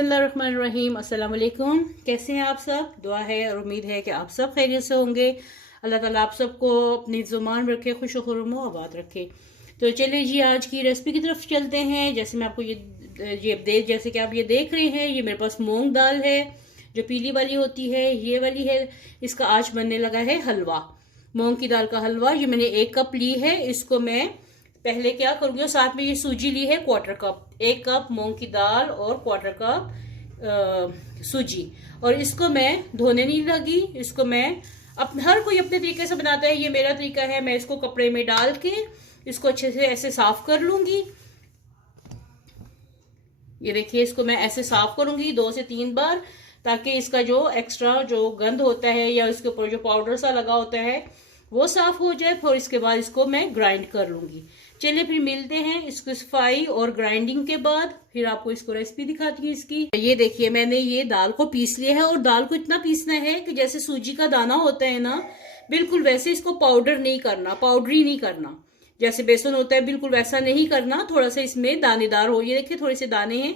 बिस्मिल्लाहिर्रहमानिर्रहीम। अस्सलाम वालेकुम। कैसे हैं आप सब? दुआ है और उम्मीद है कि आप सब खैरियत से होंगे। अल्लाह ताला आप सबको अपनी ज़ुबान रखे, खुश खुर्म आबाद रखे। तो चलिए जी, आज की रेसिपी की तरफ चलते हैं। जैसे मैं आपको जैसे कि आप ये देख रहे हैं, ये मेरे पास मूंग दाल है जो पीली वाली होती है, ये वाली है। इसका आज बनने लगा है हलवा, मूंग की दाल का हलवा। ये मैंने 1 कप ली है। इसको मैं पहले क्या करूँगी, और साथ में ये सूजी ली है 1/4 कप, 1 कप मूंग की दाल और 1/4 कप सूजी। और इसको मैं धोने नहीं लगी। इसको मैं हर कोई अपने तरीके से बनाता है, ये मेरा तरीका है। मैं इसको कपड़े में डाल के इसको अच्छे से ऐसे साफ कर लूंगी। ये देखिए, इसको मैं ऐसे साफ करूंगी 2 से 3 बार, ताकि इसका जो एक्स्ट्रा जो गंद होता है या इसके ऊपर जो पाउडर सा लगा होता है वो साफ हो जाए। फिर इसके बाद इसको मैं ग्राइंड कर लूंगी। चलिए फिर मिलते हैं इसको सफाई और ग्राइंडिंग के बाद। फिर आपको इसको रेसिपी दिखाती हूँ इसकी। ये देखिए, मैंने ये दाल को पीस लिया है, और दाल को इतना पीसना है कि जैसे सूजी का दाना होता है ना, बिल्कुल वैसे इसको पाउडर नहीं करना, पाउडरी नहीं करना। जैसे बेसन होता है बिल्कुल वैसा नहीं करना, थोड़ा सा इसमें दानेदार हो। ये देखिए, थोड़े से दाने हैं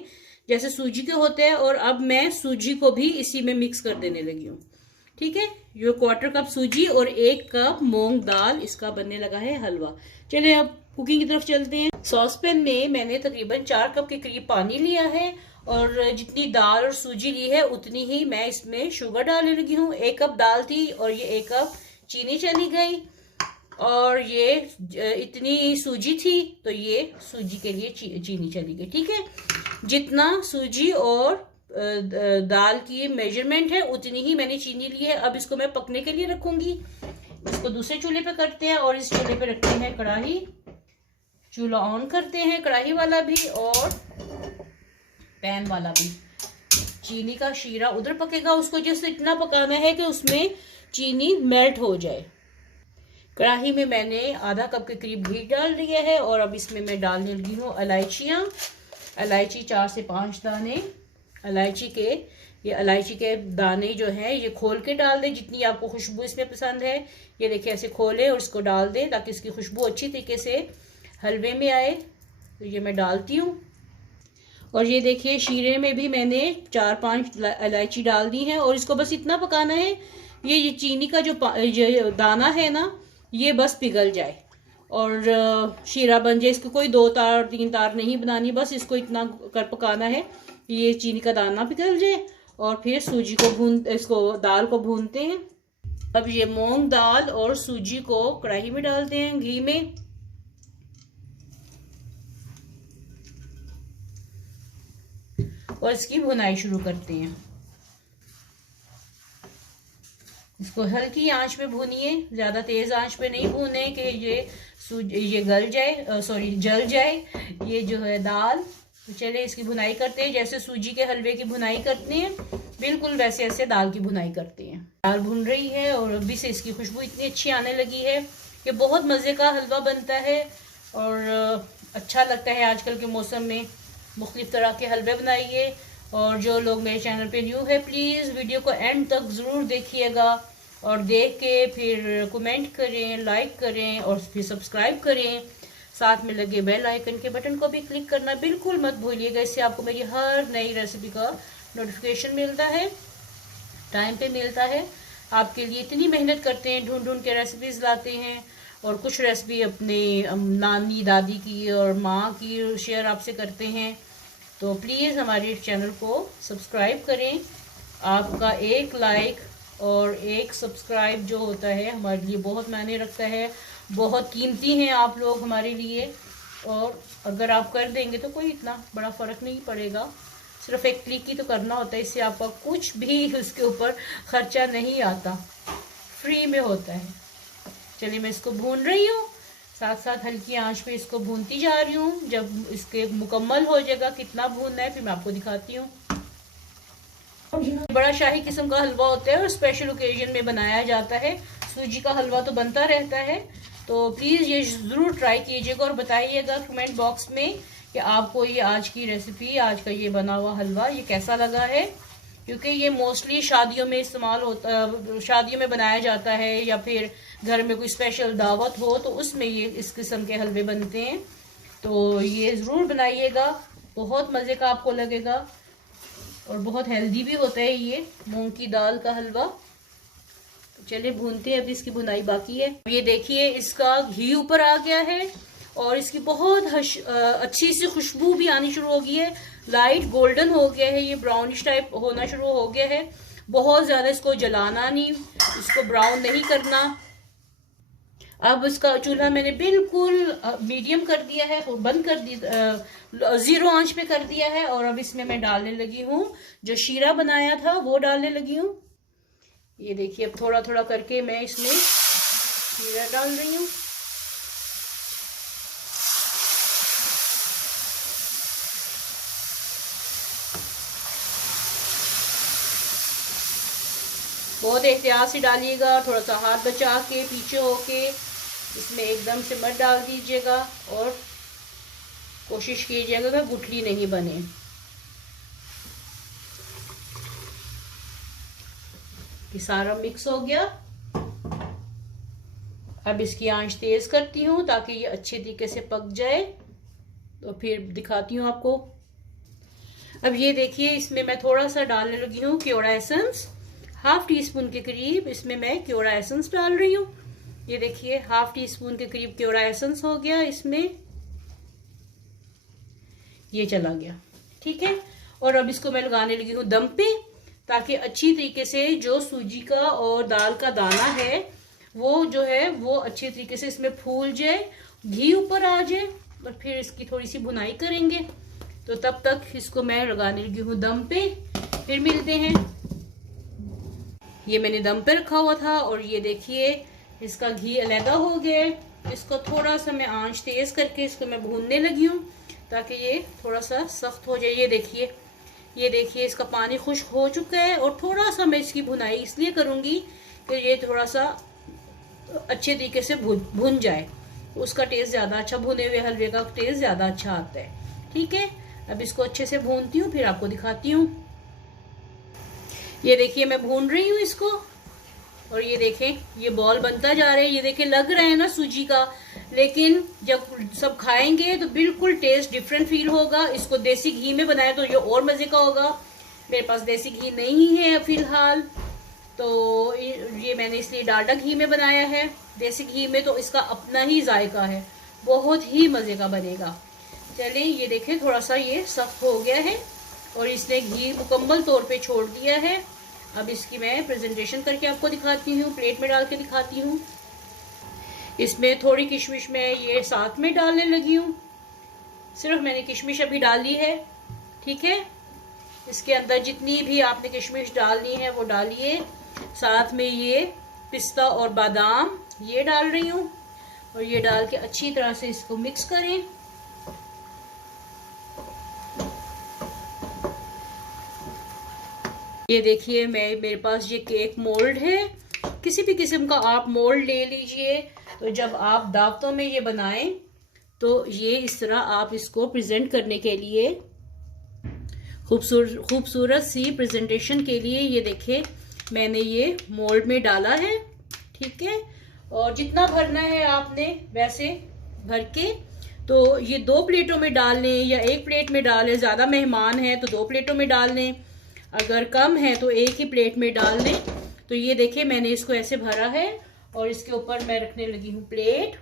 जैसे सूजी के होते हैं। और अब मैं सूजी को भी इसी में मिक्स कर देने लगी हूँ। ठीक है, ये 1/4 कप सूजी और 1 कप मूंग दाल, इसका बनने लगा है हलवा। चलिए अब कुकिंग की तरफ चलते हैं। सॉस पैन में मैंने तकरीबन 4 कप के करीब पानी लिया है, और जितनी दाल और सूजी ली है उतनी ही मैं इसमें शुगर डालने लगी हूँ। 1 कप दाल थी और ये 1 कप चीनी चली गई, और ये इतनी सूजी थी तो ये सूजी के लिए चीनी चली गई। ठीक है, जितना सूजी और दाल की मेजरमेंट है उतनी ही मैंने चीनी ली है। अब इसको मैं पकने के लिए रखूंगी। इसको दूसरे चूल्हे पे करते हैं, और इस चूल्हे पे रखते हैं कढ़ाई। चूल्हा ऑन करते हैं, कढ़ाई वाला भी और पैन वाला भी। चीनी का शीरा उधर पकेगा, उसको जस्ट इतना पकाना है कि उसमें चीनी मेल्ट हो जाए। कढ़ाई में मैंने आधा कप के करीब घी डाल दिया है, और अब इसमें मैं डालने लगी हूँ इलायचियाँ। इलायची 4 से 5 दाने इलायची के। ये इलायची के दाने जो हैं ये खोल के डाल दें, जितनी आपको खुशबू इसमें पसंद है। ये देखिए, ऐसे खोलें और इसको डाल दें ताकि इसकी खुशबू अच्छी तरीके से हलवे में आए। तो ये मैं डालती हूँ। और ये देखिए, शीरे में भी मैंने 4-5 इलायची डाल दी है, और इसको बस इतना पकाना है ये चीनी का जो दाना है ना, ये बस पिघल जाए और शीरा बन जाए। इसको कोई 2 तार 3 तार नहीं बनानी, बस इसको इतना कर पकाना है ये चीनी का दाना पिघल जाए। और फिर सूजी को इसको दाल को भूनते हैं। अब ये मूंग दाल और सूजी को कढ़ाई में डालते हैं घी में, और इसकी भुनाई शुरू करते हैं। इसको हल्की आंच पे भूनिए, ज्यादा तेज आंच पे नहीं भूने कि ये गल जाए, जल जाए ये जो है दाल। तो चलिए इसकी भुनाई करते हैं, जैसे सूजी के हलवे की भुनाई करते हैं बिल्कुल वैसे ऐसे दाल की भुनाई करते हैं। दाल भुन रही है, और अभी से इसकी खुशबू इतनी अच्छी आने लगी है कि बहुत मज़े का हलवा बनता है और अच्छा लगता है। आजकल के मौसम में मुख्तलिफ तरह के हलवे बनाइए। और जो लोग मेरे चैनल पे न्यू है, प्लीज़ वीडियो को एंड तक ज़रूर देखिएगा, और देख के फिर कमेंट करें, लाइक करें और फिर सब्सक्राइब करें। साथ में लगे बेल आइकन के बटन को भी क्लिक करना बिल्कुल मत भूलिएगा। इससे आपको मेरी हर नई रेसिपी का नोटिफिकेशन मिलता है, टाइम पे मिलता है। आपके लिए इतनी मेहनत करते हैं, ढूंढ ढूंढ के रेसिपीज़ लाते हैं, और कुछ रेसिपी अपने नानी दादी की और माँ की शेयर आपसे करते हैं। तो प्लीज़ हमारे चैनल को सब्सक्राइब करें। आपका एक लाइक और एक सब्सक्राइब जो होता है हमारे लिए बहुत मायने रखता है, बहुत कीमती हैं आप लोग हमारे लिए। और अगर आप कर देंगे तो कोई इतना बड़ा फ़र्क नहीं पड़ेगा, सिर्फ एक क्लिक ही तो करना होता है। इससे आपका कुछ भी उसके ऊपर ख़र्चा नहीं आता, फ्री में होता है। चलिए मैं इसको भून रही हूँ, साथ साथ हल्की आंच पे इसको भूनती जा रही हूँ। जब इसके मुकम्मल हो जाएगा, कितना भूनना है फिर मैं आपको दिखाती हूँ। बड़ा शाही किस्म का हलवा होता है और स्पेशल ओकेजन में बनाया जाता है। सूजी का हलवा तो बनता रहता है, तो प्लीज़ ये ज़रूर ट्राई कीजिएगा और बताइएगा कमेंट बॉक्स में कि आपको ये आज की रेसिपी, आज का ये बना हुआ हलवा ये कैसा लगा है। क्योंकि ये मोस्टली शादियों में इस्तेमाल होता, शादियों में बनाया जाता है, या फिर घर में कोई स्पेशल दावत हो तो उसमें ये इस किस्म के हलवे बनते हैं। तो ये ज़रूर बनाइएगा, बहुत मज़े का आपको लगेगा। और बहुत हेल्दी भी होता है ये मूंग की दाल का हलवा। तो चलिए भूनते हैं, अभी इसकी भुनाई बाकी है। ये देखिए इसका घी ऊपर आ गया है और इसकी बहुत अच्छी सी खुशबू भी आनी शुरू हो गई है। लाइट गोल्डन हो गया है, ये ब्राउनिश टाइप होना शुरू हो गया है। बहुत ज्यादा इसको जलाना नहीं, इसको ब्राउन नहीं करना। अब इसका चूल्हा मैंने बिल्कुल मीडियम कर दिया है, बंद कर दिया, 0 आंच पे कर दिया है। और अब इसमें मैं डालने लगी हूँ जो शीरा बनाया था वो डालने लगी हूँ। ये देखिए अब थोड़ा थोड़ा करके मैं इसमें शीरा डाल रही हूँ। बहुत एहतियात से डालिएगा, थोड़ा सा हाथ बचा के पीछे होके इसमें एकदम से मत डाल दीजिएगा और कोशिश कीजिएगा कि गुठली नहीं बने। ये सारा मिक्स हो गया। अब इसकी आंच तेज करती हूँ ताकि ये अच्छे तरीके से पक जाए, तो फिर दिखाती हूँ आपको। अब ये देखिए इसमें मैं थोड़ा सा डालने लगी हूँ क्योड़ा एसेंस, 1/2 टीस्पून के करीब इसमें मैं क्योड़ा एसेंस डाल रही हूँ। ये देखिए 1/2 टीस्पून के करीब क्योड़ा एसेंस हो गया इसमें, ये चला गया, ठीक है। और अब इसको मैं लगाने लगी हूँ दम पे, ताकि अच्छी तरीके से जो सूजी का और दाल का दाना है वो जो है वो अच्छे तरीके से इसमें फूल जाए, घी ऊपर आ जाए। और फिर इसकी थोड़ी सी भुनाई करेंगे, तो तब तक इसको मैं लगाने लगी हूँ दम पे, फिर मिलते हैं। ये मैंने दम पे रखा हुआ था और ये देखिए इसका घी अलहदा हो गया। इसको थोड़ा सा मैं आंच तेज करके इसको मैं भूनने लगी हूँ ताकि ये थोड़ा सा सख्त हो जाए। ये देखिए इसका पानी खुश्क हो चुका है और थोड़ा सा मैं इसकी भुनाई इसलिए करूँगी कि ये थोड़ा सा अच्छे तरीके से भुन जाए, उसका टेस्ट ज़्यादा अच्छा, भुने हुए हलवे का टेस्ट ज़्यादा अच्छा आता है, ठीक है। अब इसको अच्छे से भूनती हूँ फिर आपको दिखाती हूँ। ये देखिए मैं भून रही हूँ इसको और ये देखें ये बॉल बनता जा रहा है। ये देखें लग रहा है ना सूजी का, लेकिन जब सब खाएंगे तो बिल्कुल टेस्ट डिफरेंट फील होगा। इसको देसी घी में बनाया तो ये और मजे का होगा। मेरे पास देसी घी नहीं है फिलहाल, तो ये मैंने इसलिए डालडा घी में बनाया है। देसी घी में तो इसका अपना ही जायका है, बहुत ही मजे का बनेगा। चलिए ये देखें थोड़ा सा ये सख्त हो गया है और इसने घी मुकम्मल तौर पे छोड़ दिया है। अब इसकी मैं प्रेजेंटेशन करके आपको दिखाती हूँ, प्लेट में डाल के दिखाती हूँ। इसमें थोड़ी किशमिश मैं ये साथ में डालने लगी हूँ, सिर्फ मैंने किशमिश अभी डाली है, ठीक है। इसके अंदर जितनी भी आपने किशमिश डालनी है वो डालिए। साथ में ये पिस्ता और बादाम ये डाल रही हूँ और ये डाल के अच्छी तरह से इसको मिक्स करें। ये देखिए मेरे पास ये केक मोल्ड है, किसी भी किस्म का आप मोल्ड ले लीजिए। तो जब आप दावतों में ये बनाएं तो ये इस तरह आप इसको प्रेजेंट करने के लिए खूबसूरत सी प्रेजेंटेशन के लिए ये देखिए मैंने ये मोल्ड में डाला है, ठीक है। और जितना भरना है आपने वैसे भर के, तो ये 2 प्लेटों में डाल लें या 1 प्लेट में डाल लें। ज़्यादा मेहमान है तो 2 प्लेटों में डाल लें, अगर कम है तो 1 ही प्लेट में डाल लें। तो ये देखिए मैंने इसको ऐसे भरा है और इसके ऊपर मैं रखने लगी हूँ प्लेट।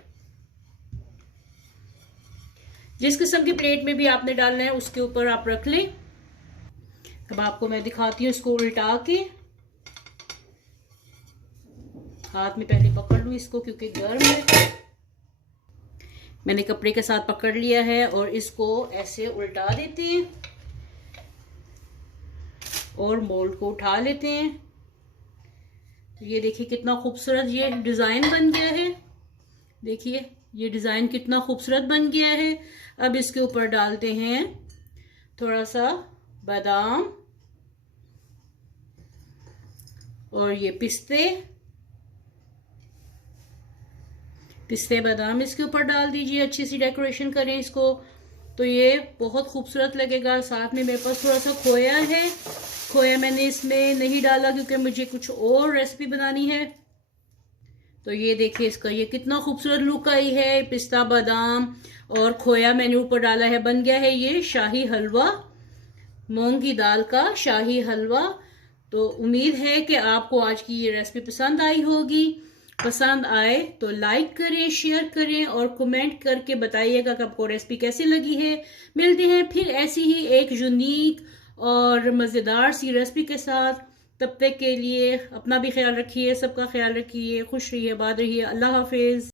जिस किस्म की प्लेट में भी आपने डालना है उसके ऊपर आप रख लें। अब आपको मैं दिखाती हूँ इसको उल्टा के। हाथ में पहले पकड़ लूँ इसको क्योंकि गर्म है। मैंने कपड़े के साथ पकड़ लिया है और इसको ऐसे उल्टा देते हैं और मोल्ड को उठा लेते हैं। तो ये देखिए कितना खूबसूरत ये डिज़ाइन बन गया है। देखिए ये डिज़ाइन कितना खूबसूरत बन गया है। अब इसके ऊपर डालते हैं थोड़ा सा बादाम और ये पिस्ते बादाम इसके ऊपर डाल दीजिए, अच्छी सी डेकोरेशन करें इसको, तो ये बहुत खूबसूरत लगेगा। साथ में मेरे पास थोड़ा सा खोया है, खोया मैंने इसमें नहीं डाला क्योंकि मुझे कुछ और रेसिपी बनानी है। तो ये देखिए इसका ये कितना खूबसूरत लुक आई है। पिस्ता बादाम और खोया मैंने ऊपर डाला है, बन गया है ये शाही हलवा मूंग की दाल का शाही हलवा। तो उम्मीद है कि आपको आज की ये रेसिपी पसंद आई होगी। पसंद आए तो लाइक करें, शेयर करें और कमेंट करके बताइएगा कि आपको रेसिपी कैसी लगी है। मिलते हैं फिर ऐसी ही एक यूनिक और मज़ेदार सी रेसिपी के साथ। तब तक के लिए अपना भी ख्याल रखिए, सबका ख्याल रखिए, खुश रहिए, आबाद रहिए। अल्लाह हाफिज।